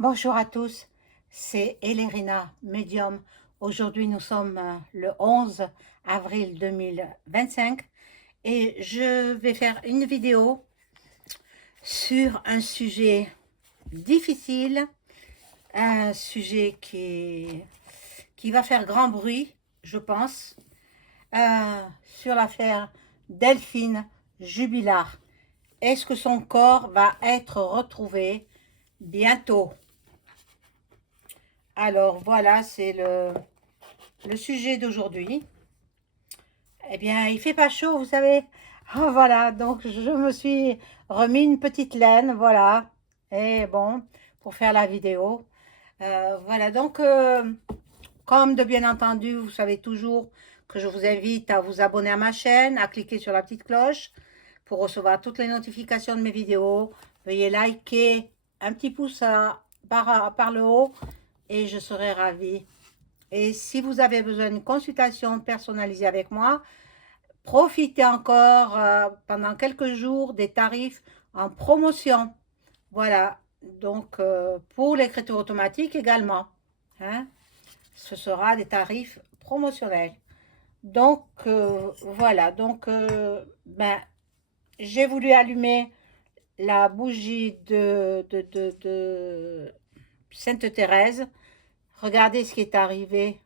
Bonjour à tous, c'est Elérina, médium. Aujourd'hui, nous sommes le 11 avril 2025 et je vais faire une vidéo sur un sujet difficile, un sujet qui va faire grand bruit, je pense, sur l'affaire Delphine Jubilard. Est-ce que son corps va être retrouvé bientôt? Alors voilà, c'est le sujet d'aujourd'hui. Eh bien, il fait pas chaud, vous savez. Ah, voilà, donc je me suis remis une petite laine, voilà. Et bon, pour faire la vidéo. Voilà, donc, comme de bien entendu, vous savez toujours que je vous invite à vous abonner à ma chaîne, à cliquer sur la petite cloche pour recevoir toutes les notifications de mes vidéos. Veuillez liker, un petit pouce par le haut et je serai ravie. Et si vous avez besoin d'une consultation personnalisée avec moi, profitez encore pendant quelques jours des tarifs en promotion. Voilà, donc pour l'écriture automatique également, hein, ce sera des tarifs promotionnels. Donc voilà, donc j'ai voulu allumer la bougie de Sainte Thérèse. Regardez ce qui est arrivé.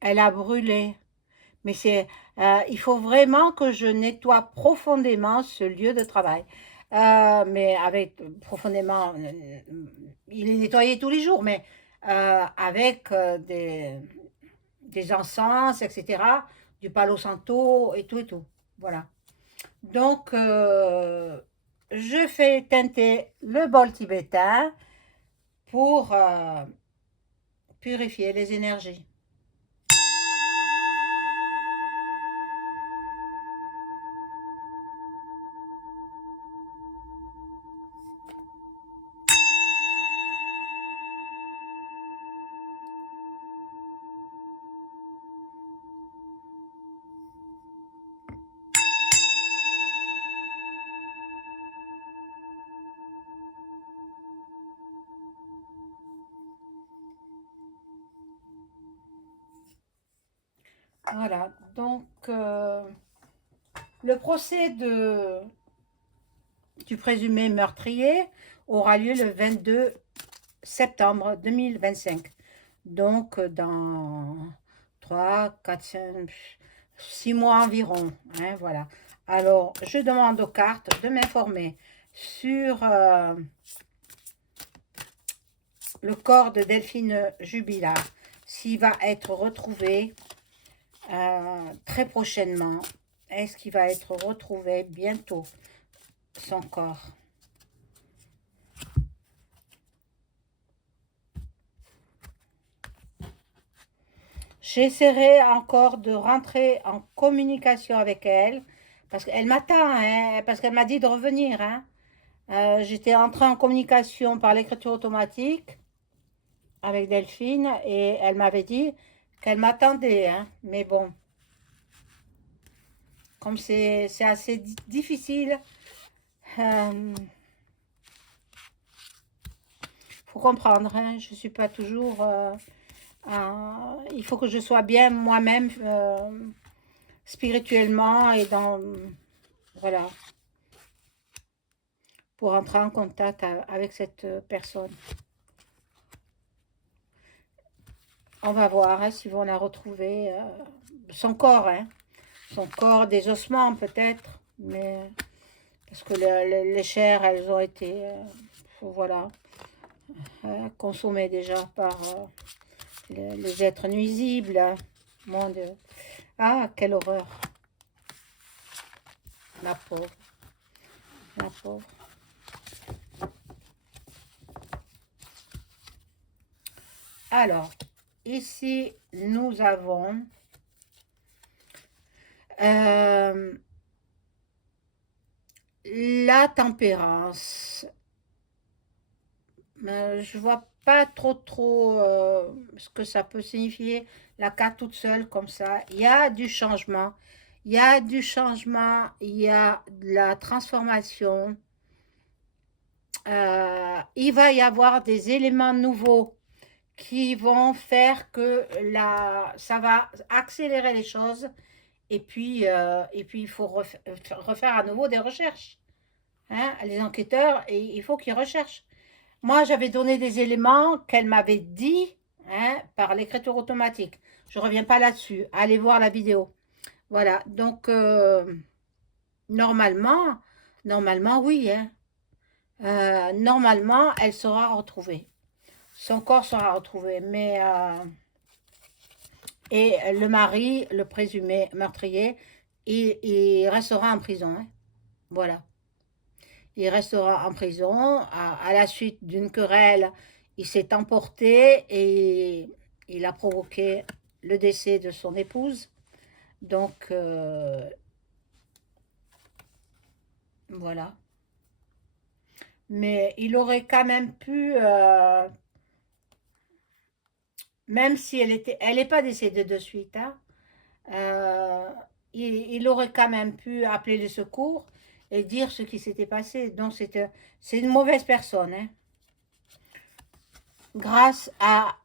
Elle a brûlé. Mais il faut vraiment que je nettoie profondément ce lieu de travail. Mais avec profondément, il est nettoyé tous les jours, mais avec des encens, etc., du palo santo et tout et tout. Voilà. Donc, je fais teinter le bol tibétain pour purifier les énergies. Voilà, donc le procès du présumé meurtrier aura lieu le 22 septembre 2025. Donc dans 3, 4, 5, 6 mois environ. Hein, voilà. Alors, je demande aux cartes de m'informer sur le corps de Delphine Jubilard, s'il va être retrouvé très prochainement. Est-ce qu'il va être retrouvé bientôt, son corps? J'essaierai encore de rentrer en communication avec elle, parce qu'elle m'attend, hein, parce qu'elle m'a dit de revenir. Hein. J'étais entrée en communication par l'écriture automatique avec Delphine, et elle m'avait dit qu'elle m'attendait. Hein. Mais bon, comme c'est assez difficile, faut comprendre, hein, je ne suis pas toujours... il faut que je sois bien moi-même spirituellement et dans... Voilà, pour entrer en contact avec cette personne. On va voir hein, si on la retrouver. Son corps, hein. Son corps, des ossements peut-être, mais parce que les chairs, elles ont été, voilà, consommées déjà par les êtres nuisibles. Mon Dieu. Ah, quelle horreur. La pauvre. La pauvre. Alors, ici, nous avons la tempérance. Je vois pas trop ce que ça peut signifier, la carte toute seule comme ça. Il y a du changement. Il y a du changement, il y a de la transformation. il va y avoir des éléments nouveaux qui vont faire que ça va accélérer les choses. Et puis il faut refaire à nouveau des recherches. Hein. Les enquêteurs, il faut qu'ils recherchent. Moi, j'avais donné des éléments qu'elle m'avait dit, hein, par l'écriture automatique. Je ne reviens pas là-dessus. Allez voir la vidéo. Voilà. Donc, normalement, normalement, oui. Hein. Normalement, elle sera retrouvée. Son corps sera retrouvé. Mais, et le mari, le présumé meurtrier, il restera en prison. Hein. Voilà. Il restera en prison. À la suite d'une querelle, il s'est emporté et il a provoqué le décès de son épouse. Donc, voilà. Mais il aurait quand même pu, même si elle n'est pas décédée de suite, hein, euh, il aurait quand même pu appeler les secours et dire ce qui s'était passé. Donc, c'est une mauvaise personne. Hein. Grâce à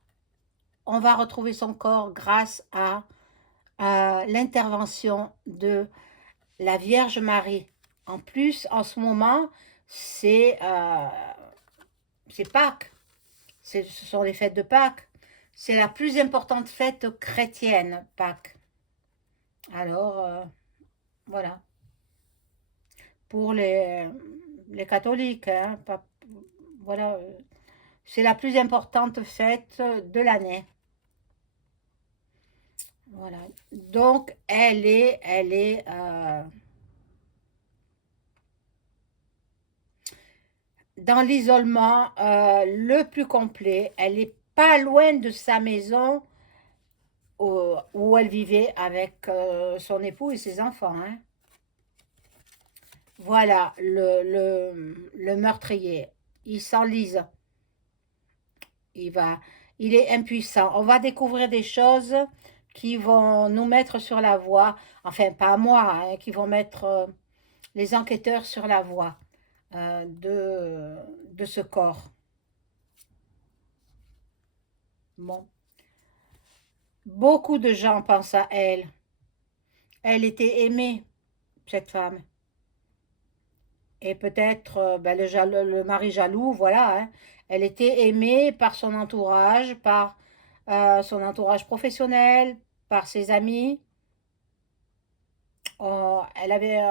On va retrouver son corps grâce à l'intervention de la Vierge Marie. En plus, en ce moment, c'est Pâques. Ce sont les fêtes de Pâques. C'est la plus importante fête chrétienne, Pâques. Alors, voilà. Pour les catholiques, hein, voilà. C'est la plus importante fête de l'année. Voilà. Donc, elle est dans l'isolement le plus complet. Elle est pas loin de sa maison où elle vivait avec son époux et ses enfants. Hein. Voilà, le meurtrier. Il s'enlise. Il va, il est impuissant. On va découvrir des choses qui vont nous mettre sur la voie. Enfin, pas moi, hein, qui vont mettre les enquêteurs sur la voie de ce corps. Bon. Beaucoup de gens pensent à elle. Elle était aimée, cette femme. Et peut-être ben, le mari jaloux, voilà. Hein. Elle était aimée par son entourage, par son entourage professionnel, par ses amis. Elle avait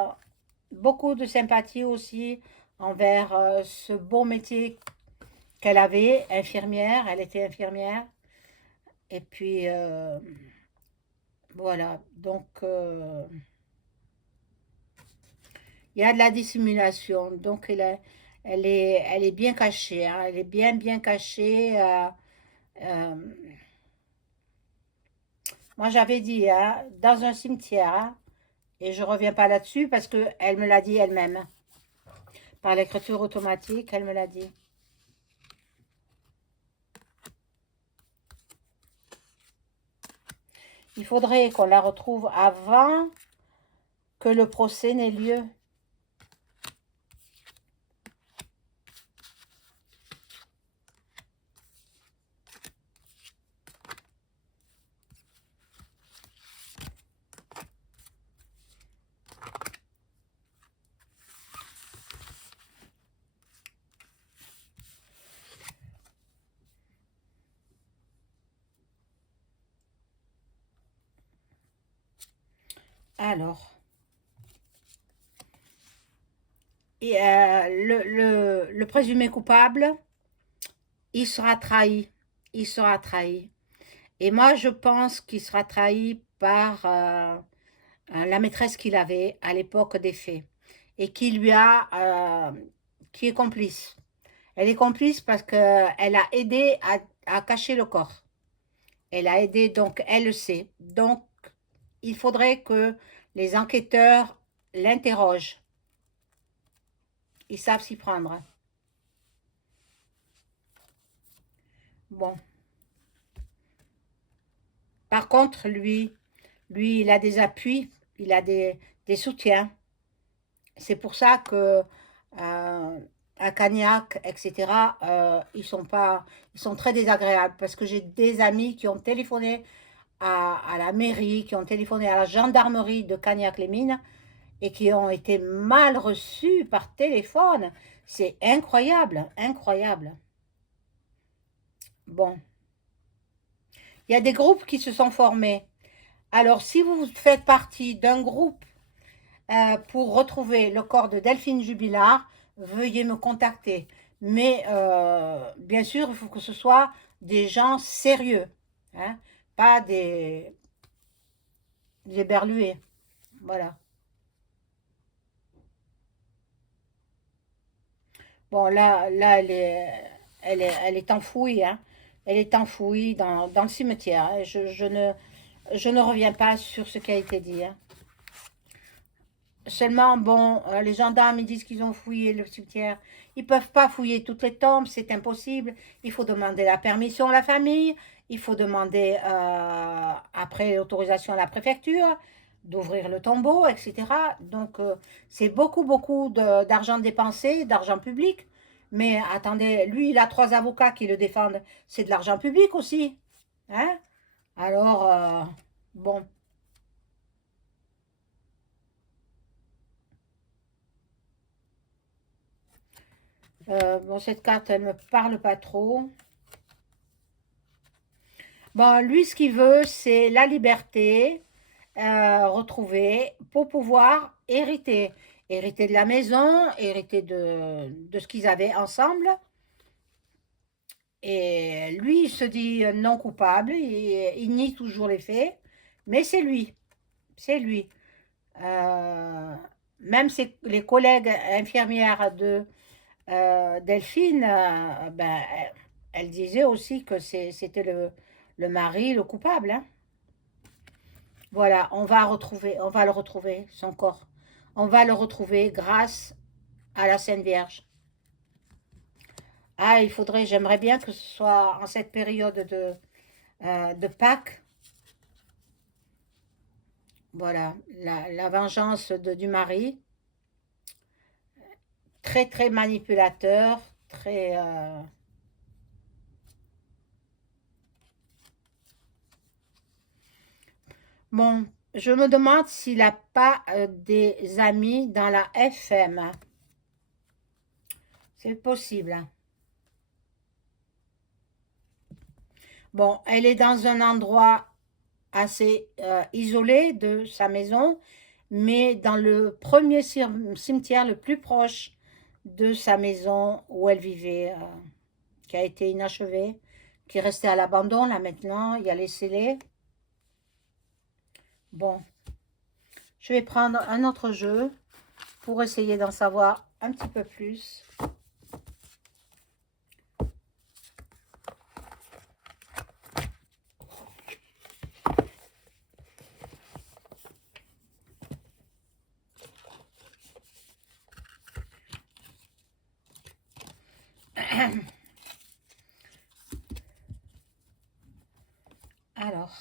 beaucoup de sympathie aussi envers ce beau métier qu'elle avait, infirmière. Elle était infirmière. Et puis, voilà. Donc, il y a de la dissimulation. Donc, elle est bien cachée. Hein, elle est bien, bien cachée. Euh, moi, j'avais dit, hein, dans un cimetière. Hein, et je ne reviens pas là-dessus parce qu'elle me l'a dit elle-même. Par l'écriture automatique, elle me l'a dit. Il faudrait qu'on la retrouve avant que le procès n'ait lieu. Alors, et, le présumé coupable, il sera trahi. Il sera trahi. Et moi, je pense qu'il sera trahi par la maîtresse qu'il avait à l'époque des faits. Et qui est complice. Elle est complice parce qu'elle a aidé à cacher le corps. Elle a aidé, donc elle le sait. Donc, il faudrait que les enquêteurs l'interrogent. Ils savent s'y prendre. Bon. Par contre, lui, il a des appuis, il a des soutiens. C'est pour ça que à Cagnac, etc., ils sont très désagréables parce que j'ai des amis qui ont téléphoné à la mairie, qui ont téléphoné à la gendarmerie de Cagnac-les-Mines et qui ont été mal reçus par téléphone. C'est incroyable, incroyable. Bon, il y a des groupes qui se sont formés. Alors, si vous faites partie d'un groupe pour retrouver le corps de Delphine Jubilard, veuillez me contacter. Mais bien sûr, il faut que ce soit des gens sérieux, hein, pas des berlués. Voilà. Bon, là, elle est enfouie, hein. Elle est enfouie dans le cimetière, hein. Je ne reviens pas sur ce qui a été dit, hein. Seulement, bon, les gendarmes, ils disent qu'ils ont fouillé le cimetière. Ils peuvent pas fouiller toutes les tombes, c'est impossible. Il faut demander la permission à la famille. Il faut demander, après, l'autorisation à la préfecture d'ouvrir le tombeau, etc. Donc, c'est beaucoup, beaucoup d'argent dépensé, d'argent public. Mais attendez, lui, il a 3 avocats qui le défendent. C'est de l'argent public aussi. Hein? Alors, bon. Bon, cette carte, elle me parle pas trop. Bon, lui, ce qu'il veut, c'est la liberté retrouvée pour pouvoir hériter. Hériter de la maison, hériter de ce qu'ils avaient ensemble. Et lui, il se dit non coupable, il nie toujours les faits, mais c'est lui, c'est lui. Euh, Même les collègues infirmières de Delphine, ben, elle disait aussi que c'était le mari, le coupable, hein. Voilà, on va le retrouver, son corps. On va le retrouver grâce à la Sainte Vierge. Ah, j'aimerais bien que ce soit en cette période de Pâques. Voilà, la vengeance du mari, très très manipulateur, très... Bon, je me demande s'il n'a pas des amis dans la FM. C'est possible, hein. Bon, elle est dans un endroit assez isolé de sa maison, mais dans le premier cimetière le plus proche de sa maison où elle vivait, qui a été inachevé, qui est resté à l'abandon là maintenant, il y a les scellés. Bon, je vais prendre un autre jeu pour essayer d'en savoir un petit peu plus. Alors,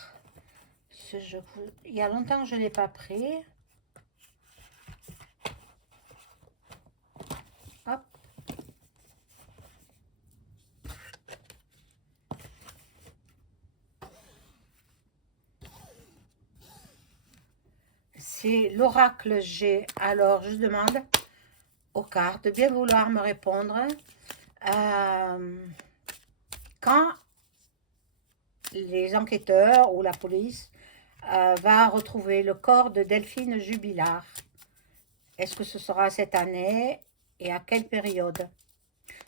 ce jeu, il y a longtemps que je ne l'ai pas pris. Hop. C'est l'oracle G. Alors, je demande aux cartes de bien vouloir me répondre. Quand les enquêteurs ou la police va retrouver le corps de Delphine Jubilard, est-ce que ce sera cette année et à quelle période?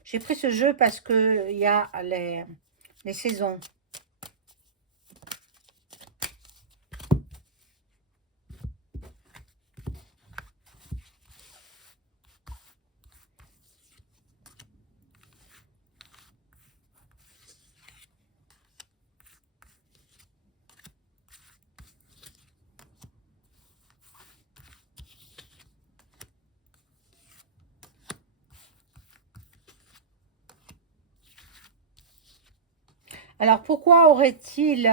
J'ai pris ce jeu parce qu'il y a les saisons. Alors, pourquoi aurait-il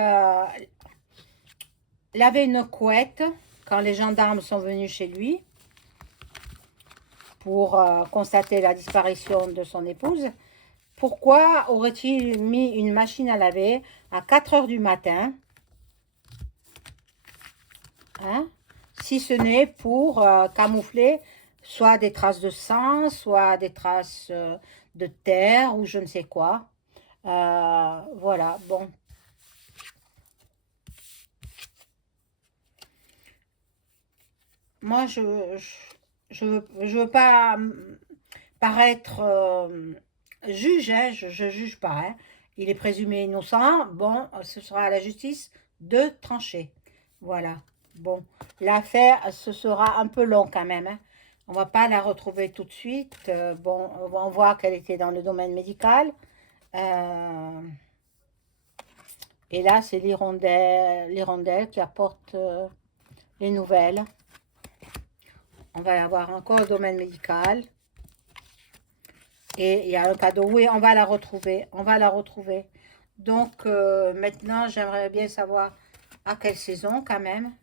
lavé une couette quand les gendarmes sont venus chez lui pour constater la disparition de son épouse. Pourquoi aurait-il mis une machine à laver à 4 heures du matin, hein, si ce n'est pour camoufler soit des traces de sang, soit des traces de terre ou je ne sais quoi. Voilà, bon. Moi, je veux pas paraître juge, hein, je juge pas, hein. Il est présumé innocent, bon, ce sera à la justice de trancher. Voilà, bon, l'affaire, ce sera un peu long quand même, hein. On va pas la retrouver tout de suite. Bon, on voit qu'elle était dans le domaine médical. Euh, et là, c'est l'hirondelle qui apporte les nouvelles. On va avoir encore le domaine médical. Et il y a un cadeau. Oui, on va la retrouver. On va la retrouver. Donc, maintenant, j'aimerais bien savoir à quelle saison quand même.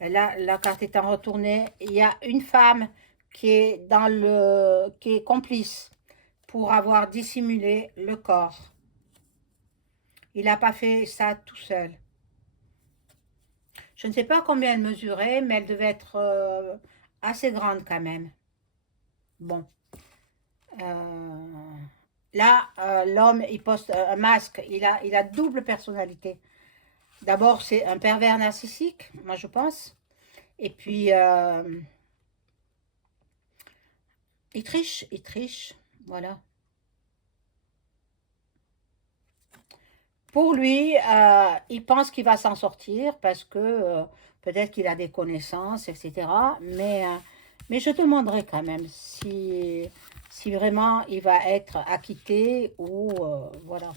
Là, la carte étant retournée, il y a une femme qui est qui est complice pour avoir dissimulé le corps. Il n'a pas fait ça tout seul. Je ne sais pas combien elle mesurait, mais elle devait être assez grande quand même. Bon. Là, l'homme, il poste un masque. Il a double personnalité. D'abord, c'est un pervers narcissique, moi je pense. Et puis, il triche. Voilà. Pour lui, il pense qu'il va s'en sortir parce que peut-être qu'il a des connaissances, etc. Mais je demanderai quand même si vraiment il va être acquitté ou voilà.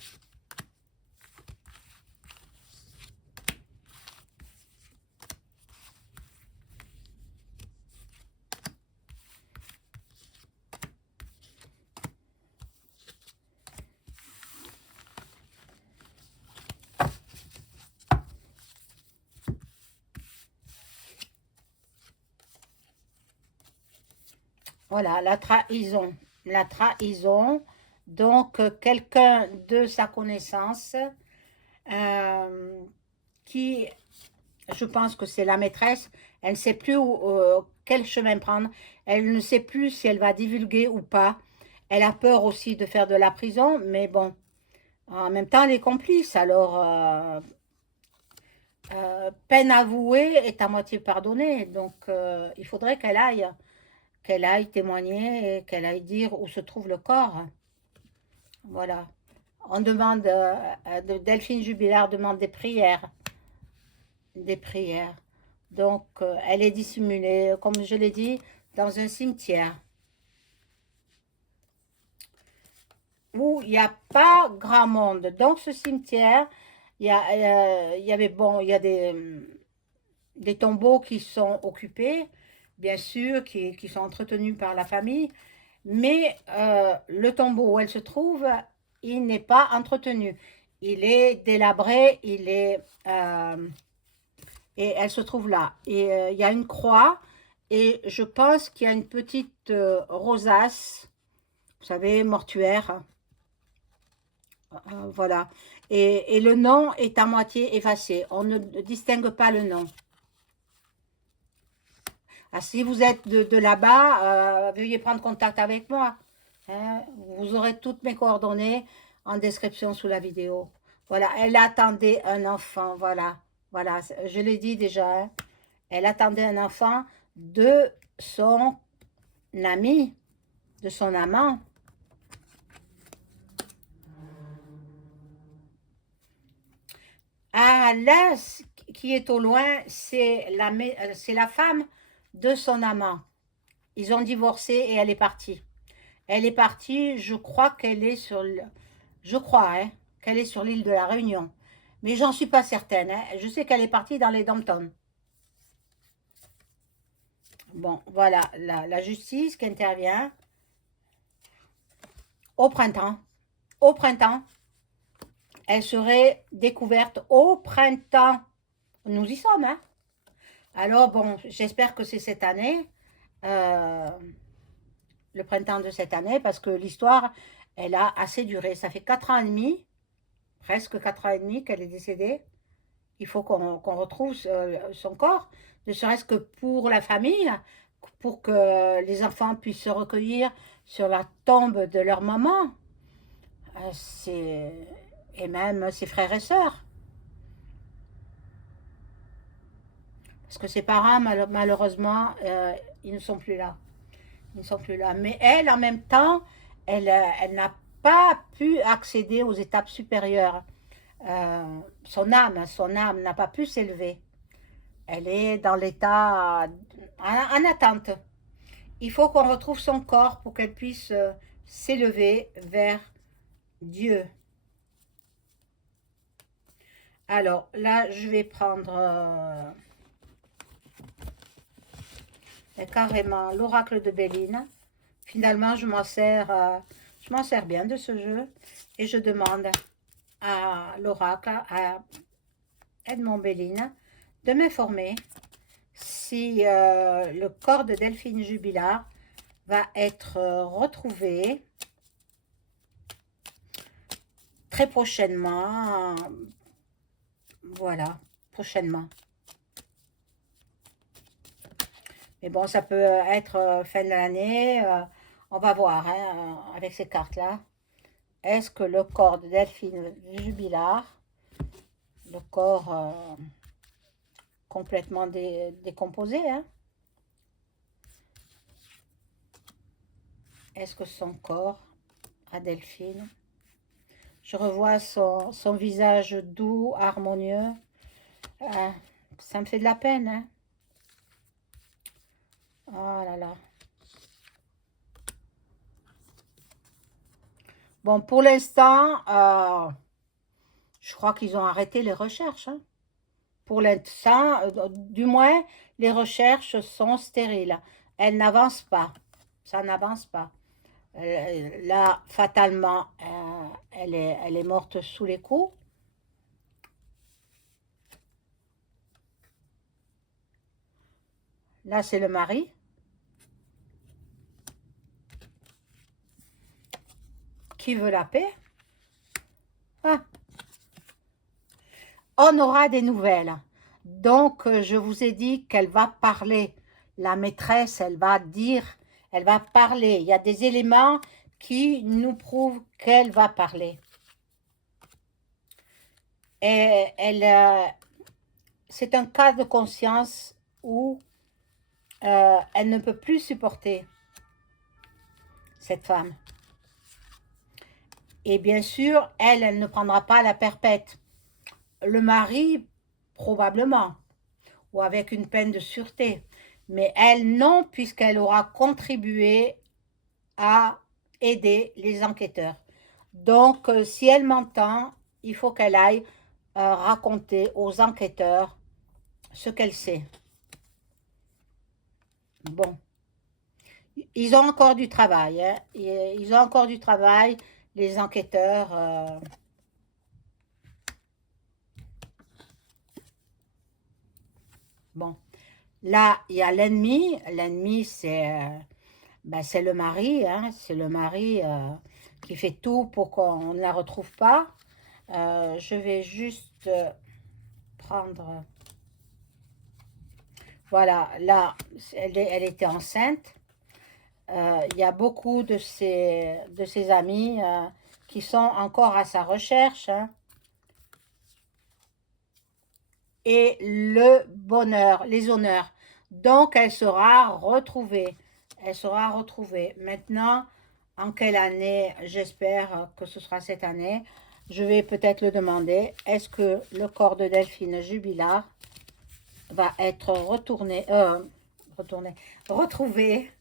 Voilà, la trahison. La trahison. Donc, quelqu'un de sa connaissance euh, qui, je pense que c'est la maîtresse, elle ne sait plus quel chemin prendre. Elle ne sait plus si elle va divulguer ou pas. Elle a peur aussi de faire de la prison, mais bon, en même temps, elle est complice. Alors, peine avouée est à moitié pardonnée. Donc, il faudrait qu'elle aille témoigner et qu'elle aille dire où se trouve le corps. Voilà. On demande, Delphine Jubilard demande des prières. Des prières. Donc, elle est dissimulée, comme je l'ai dit, dans un cimetière où il n'y a pas grand monde. Dans ce cimetière, il y avait, bon, il y a des tombeaux qui sont occupés, bien sûr, qui sont entretenus par la famille, mais le tombeau où elle se trouve, il n'est pas entretenu. Il est délabré, et elle se trouve là. Et il y a une croix, et je pense qu'il y a une petite rosace, vous savez, mortuaire, voilà. Et le nom est à moitié effacé. On ne distingue pas le nom. Ah, si vous êtes de là-bas, veuillez prendre contact avec moi, hein. Vous aurez toutes mes coordonnées en description sous la vidéo. Voilà, elle attendait un enfant, voilà. Voilà, je l'ai dit déjà, hein. Elle attendait un enfant de son ami, de son amant. Ah, là, qui est au loin, c'est la femme de son amant. Ils ont divorcé et elle est partie. Elle est partie, je crois qu'elle est sur je crois, hein, qu'elle est sur l'île de la Réunion. Mais j'en suis pas certaine, hein. Je sais qu'elle est partie dans les Dom-Tom. Bon, voilà, la justice qui intervient au printemps. Au printemps, elle serait découverte au printemps. Nous y sommes, hein. Alors bon, j'espère que c'est cette année, euh, le printemps de cette année, parce que l'histoire, elle a assez duré. Ça fait 4 ans et demi, presque 4 ans et demi qu'elle est décédée. Il faut qu'on retrouve son corps, ne serait-ce que pour la famille, pour que les enfants puissent se recueillir sur la tombe de leur maman. Et même ses frères et sœurs. Parce que ses parents, malheureusement, ils ne sont plus là. Ils ne sont plus là. Mais elle, en même temps, elle n'a pas pu accéder aux étapes supérieures. Son âme n'a pas pu s'élever. Elle est dans l'état en attente. Il faut qu'on retrouve son corps pour qu'elle puisse s'élever vers Dieu. Alors là, je vais prendre carrément l'oracle de Béline. Finalement, je m'en sers bien de ce jeu et je demande à l'oracle, à Edmond Béline, de m'informer si le corps de Delphine Jubilard va être retrouvé très prochainement. Voilà, prochainement. Mais bon, ça peut être fin de l'année. On va voir hein, avec ces cartes-là. Est-ce que le corps de Delphine Jubilard, le corps complètement décomposé, hein, est-ce que son corps à Delphine, je revois son visage doux, harmonieux. Ça me fait de la peine. Hein. Oh là là. Bon, pour l'instant, je crois qu'ils ont arrêté les recherches. Hein. Pour l'instant, du moins, les recherches sont stériles. Elles n'avancent pas. Ça n'avance pas. Là, fatalement, elle est morte sous les coups. Là, c'est le mari. Qui veut la paix? Ah. On aura des nouvelles. Donc, je vous ai dit qu'elle va parler. La maîtresse, elle va dire, elle va parler. Il y a des éléments qui nous prouvent qu'elle va parler. Et c'est un cas de conscience où elle ne peut plus supporter cette femme. Et bien sûr, elle ne prendra pas la perpète. Le mari, probablement, ou avec une peine de sûreté. Mais elle, non, puisqu'elle aura contribué à aider les enquêteurs. Donc, si elle m'entend, il faut qu'elle aille raconter aux enquêteurs ce qu'elle sait. Bon. Ils ont encore du travail. Hein. Ils ont encore du travail, les enquêteurs. Bon. Là, il y a l'ennemi. L'ennemi, c'est le mari. Hein. C'est le mari qui fait tout pour qu'on ne la retrouve pas. Je vais juste prendre... Voilà, là, elle était enceinte. Il y a beaucoup de ses amis qui sont encore à sa recherche. Hein. Et le bonheur, les honneurs. Donc, elle sera retrouvée. Elle sera retrouvée. Maintenant, en quelle année? J'espère que ce sera cette année. Je vais peut-être le demander. Est-ce que le corps de Delphine Jubilard va être retrouvé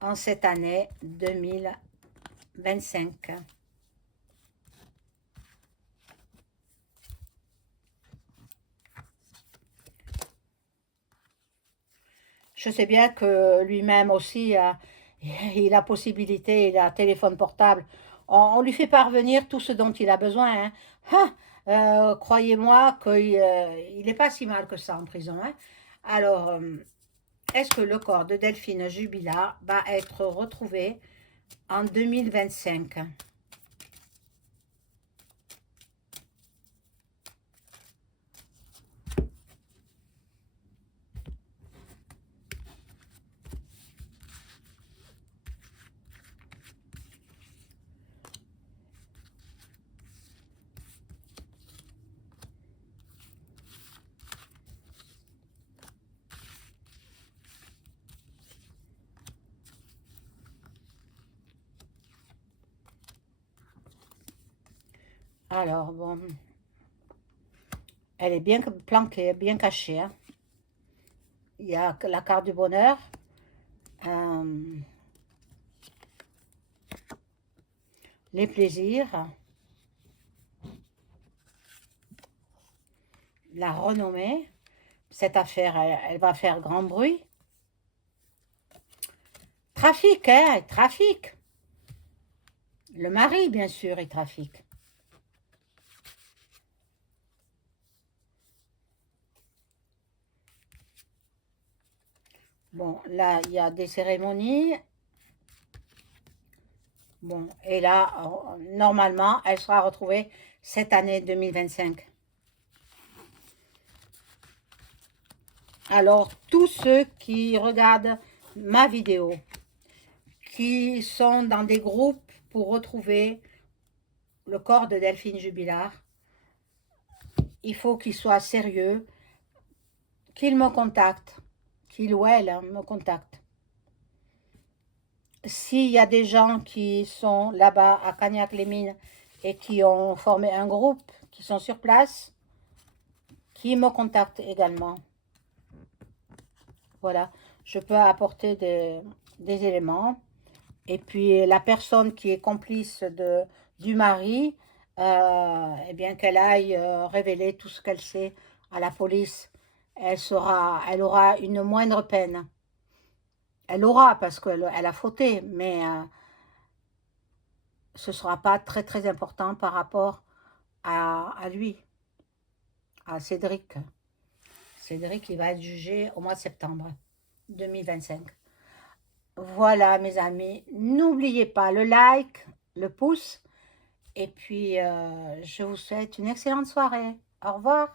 en cette année 2025? Je sais bien que lui-même aussi, il a possibilité, il a un téléphone portable. On lui fait parvenir tout ce dont il a besoin. Hein. Ah, croyez-moi qu'il n'est pas si mal que ça en prison, hein. Alors, est-ce que le corps de Delphine Jubilat va être retrouvé en 2025? Alors, bon, elle est bien planquée, bien cachée, hein. Il y a la carte du bonheur, euh, les plaisirs, la renommée. Cette affaire, elle va faire grand bruit. Trafic, hein, trafic. Le mari, bien sûr, il trafique. Bon, là, il y a des cérémonies. Bon, et là, normalement, elle sera retrouvée cette année 2025. Alors, tous ceux qui regardent ma vidéo, qui sont dans des groupes pour retrouver le corps de Delphine Jubilard, il faut qu'ils soient sérieux, qu'ils me contactent, qu'il ou elle me contacte. S'il y a des gens qui sont là-bas à Cagnac-les-Mines et qui ont formé un groupe, qui sont sur place, qui me contactent également. Voilà, je peux apporter des éléments. Et puis la personne qui est complice du mari, eh bien qu'elle aille révéler tout ce qu'elle sait à la police. Elle aura une moindre peine. Elle aura parce qu'elle a fauté, mais ce ne sera pas très très important par rapport à lui, à Cédric. Cédric, il va être jugé au mois de septembre 2025. Voilà mes amis, n'oubliez pas le like, le pouce, et puis je vous souhaite une excellente soirée. Au revoir.